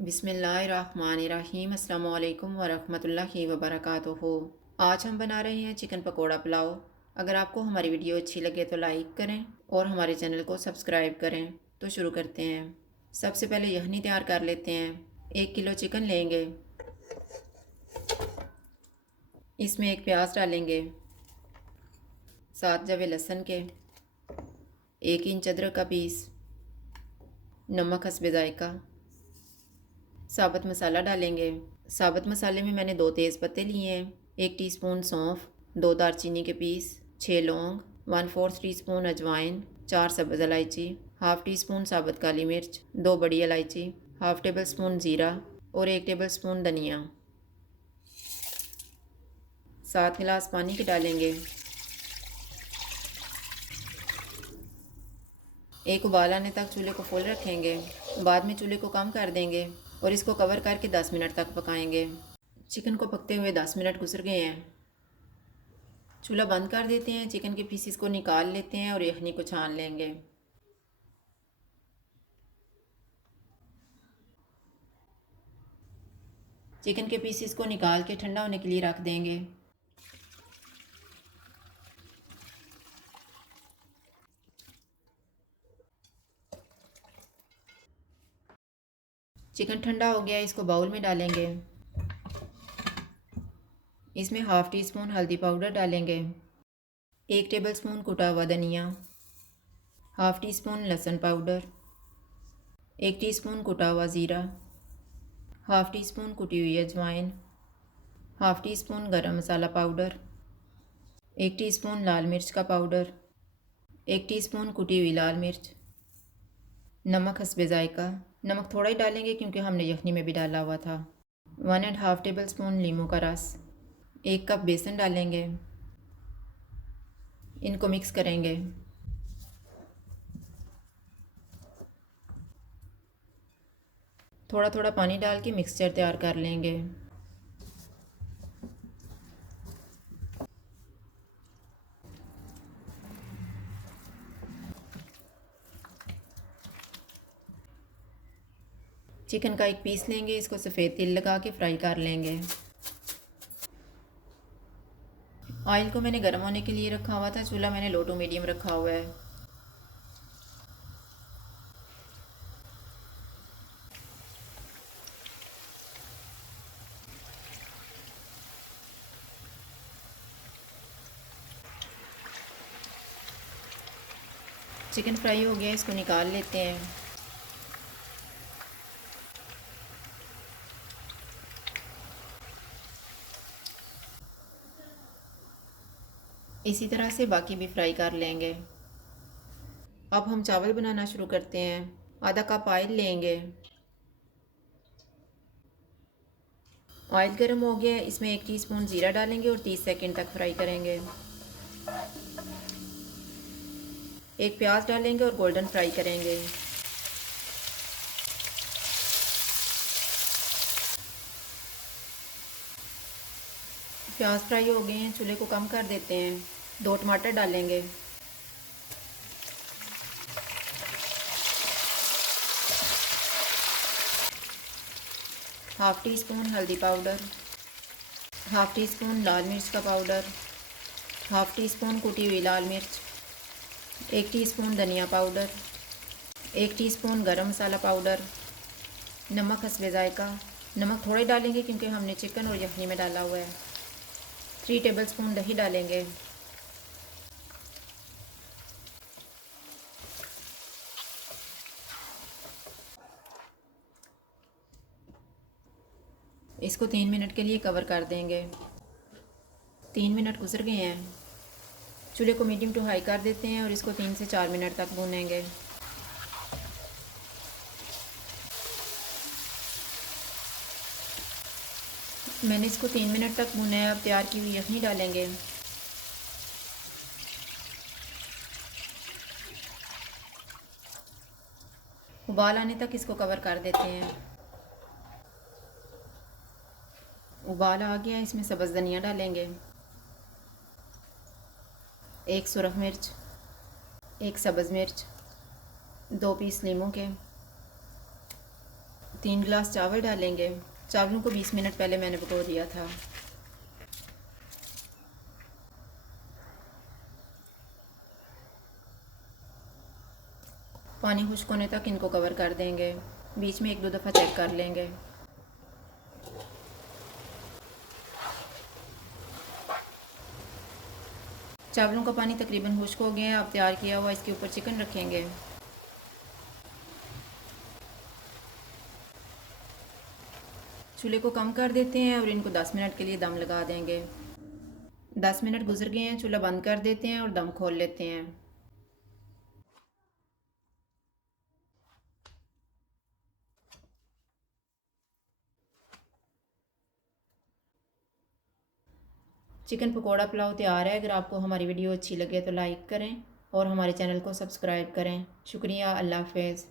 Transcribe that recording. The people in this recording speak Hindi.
बिस्मिल्लाहिर्रहमानिर्रहीम अस्सलामुअलैकुम वरहमतुल्लाहि वबरकातुहू। आज हम बना रहे हैं चिकन पकोड़ा पुलाव। अगर आपको हमारी वीडियो अच्छी लगे तो लाइक करें और हमारे चैनल को सब्सक्राइब करें। तो शुरू करते हैं। सबसे पहले यखनी तैयार कर लेते हैं। 1 किलो चिकन लेंगे। इसमें एक प्याज डालेंगे, 7 जवे लहसुन के, 1 इंच अदरक का पीस, नमक हस्बे जायका, साबुत मसाला डालेंगे। साबुत मसाले में मैंने 2 तेज़ पत्ते लिए हैं, 1 टीस्पून सौंफ, 2 दालचीनी के पीस, 6 लौंग, 1/4 टीस्पून अजवाइन, 4 सब्ज़ इलायची, हाफ़ टी स्पून साबुत काली मिर्च, 2 बड़ी इलायची, हाफ़ टेबल स्पून ज़ीरा और 1 टेबल स्पून धनिया। 7 गिलास पानी के डालेंगे। एक उबाल आने तक चूल्हे को फुल रखेंगे। बाद में चूल्हे को कम कर देंगे और इसको कवर करके 10 मिनट तक पकाएंगे। चिकन को पकते हुए 10 मिनट गुजर गए हैं। चूल्हा बंद कर देते हैं। चिकन के पीसीस को निकाल लेते हैं और यखनी को छान लेंगे। चिकन के पीसीस को निकाल के ठंडा होने के लिए रख देंगे। चिकन ठंडा हो गया, इसको बाउल में डालेंगे। इसमें हाफ़ टी स्पून हल्दी पाउडर डालेंगे, 1 टेबल स्पून कुटा हुआ धनिया, हाफ़ टी स्पून लहसुन पाउडर, 1 टीस्पून कुटा हुआ ज़ीरा, हाफ़ टी स्पून कुटी हुई अजवाइन, हाफ़ टी स्पून गरम मसाला पाउडर, 1 टीस्पून लाल मिर्च का पाउडर, 1 टीस्पून कुटी हुई लाल मिर्च, नमक हस्बे जायका। नमक थोड़ा ही डालेंगे क्योंकि हमने यखनी में भी डाला हुआ था। 1½ टेबल स्पून नींबू का रस, 1 कप बेसन डालेंगे। इनको मिक्स करेंगे। थोड़ा थोड़ा पानी डाल के मिक्सचर तैयार कर लेंगे। चिकन का एक पीस लेंगे, इसको सफ़ेद तिल लगा के फ्राई कर लेंगे। ऑयल को मैंने गर्म होने के लिए रखा हुआ था। चूल्हा मैंने लो टू मीडियम रखा हुआ है। चिकन फ्राई हो गया, इसको निकाल लेते हैं। इसी तरह से बाकी भी फ्राई कर लेंगे। अब हम चावल बनाना शुरू करते हैं। आधा कप ऑयल लेंगे। ऑयल गर्म हो गया, इसमें 1 टीस्पून ज़ीरा डालेंगे और 30 सेकंड तक फ्राई करेंगे। एक प्याज डालेंगे और गोल्डन फ्राई करेंगे। प्याज फ्राई हो गए हैं, चूल्हे को कम कर देते हैं। 2 टमाटर डालेंगे। हाफ़ टी स्पून हल्दी पाउडर, हाफ़ टी स्पून लाल मिर्च का पाउडर, हाफ़ टी स्पून कुटी हुई लाल मिर्च, 1 टीस्पून धनिया पाउडर, 1 टीस्पून गरम मसाला पाउडर, नमक हस्बे जायका। नमक थोड़ा ही डालेंगे क्योंकि हमने चिकन और यखनी में डाला हुआ है। 3 टेबल स्पून दही डालेंगे। इसको 3 मिनट के लिए कवर कर देंगे। 3 मिनट गुजर गए हैं। चूल्हे को मीडियम टू हाई कर देते हैं और इसको 3 से 4 मिनट तक भूनेंगे। मैंने इसको 3 मिनट तक भुना है। अब तैयार की हुई यखनी डालेंगे। उबाल आने तक इसको कवर कर देते हैं। उबाल आ गया, इसमें सब्ज़ धनिया डालेंगे, 1 सुरख मिर्च, 1 सब्ज़ मिर्च, 2 पीस नींबू के, 3 गिलास चावल डालेंगे। चावलों को 20 मिनट पहले मैंने भिगो दिया था। पानी खुश्क होने तक इनको कवर कर देंगे। बीच में 1-2 दफ़ा चेक कर लेंगे। चावलों का पानी तकरीबन खुश्क हो गया है। अब तैयार किया हुआ इसके ऊपर चिकन रखेंगे। चूल्हे को कम कर देते हैं और इनको 10 मिनट के लिए दम लगा देंगे। 10 मिनट गुजर गए हैं, चूल्हा बंद कर देते हैं और दम खोल लेते हैं। चिकन पकौड़ा पुलाव तैयार है। अगर आपको हमारी वीडियो अच्छी लगे तो लाइक करें और हमारे चैनल को सब्सक्राइब करें। शुक्रिया। अल्लाह हाफ़िज़।